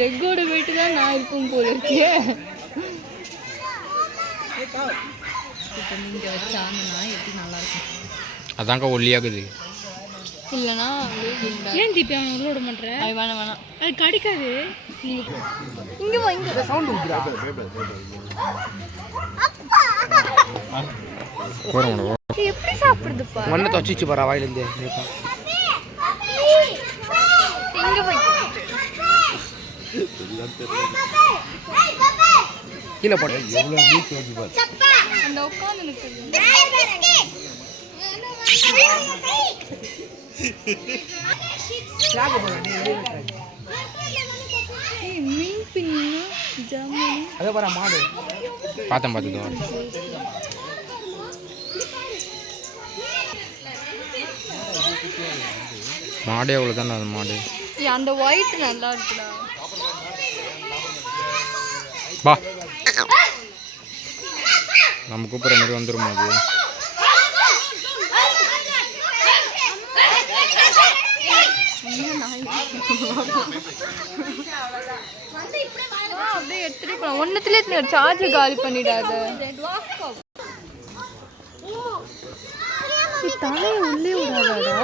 லெக்கோட weight தான் நான் இருக்கும் போல இருக்கேன். இப்போ நீங்கள் வச்சாங்கன்னா எப்படி நல்லாயிருக்கும்? அதாங்க ஒல்லியாகுது. இல்லைனா ஏன் தீபி அவன் உள்ள விட மாட்டேன்? அது வேணாம் அது கடிக்காது. இங்கே வா, இங்கே சவுண்ட் ஊத்துறா. எப்படி சாப்பிடுதுப்பா? மண்ணை தொச்சிச்சு பாரா வாயிலேருந்து. இங்கே போய் கீழே போட்டேன். அந்த உட்காந்து நிற்கிறது மீன் பின்னா ஜாமீன். அதே பாரா மாடு. பார்த்தேன். மாடே அவ்வளோதானே அது மாடு. அந்த ஒயிட் நல்லா இருக்குடா. பா நம்ம கூப்பிட்ற மாதிரி வந்துடும் அது. அப்படியே எடுத்துட்டு போலாம். ஒன்னுத்துல சார்ஜ் காலி பண்ணிடாத. தலையை உள்ளே விடாதாடா.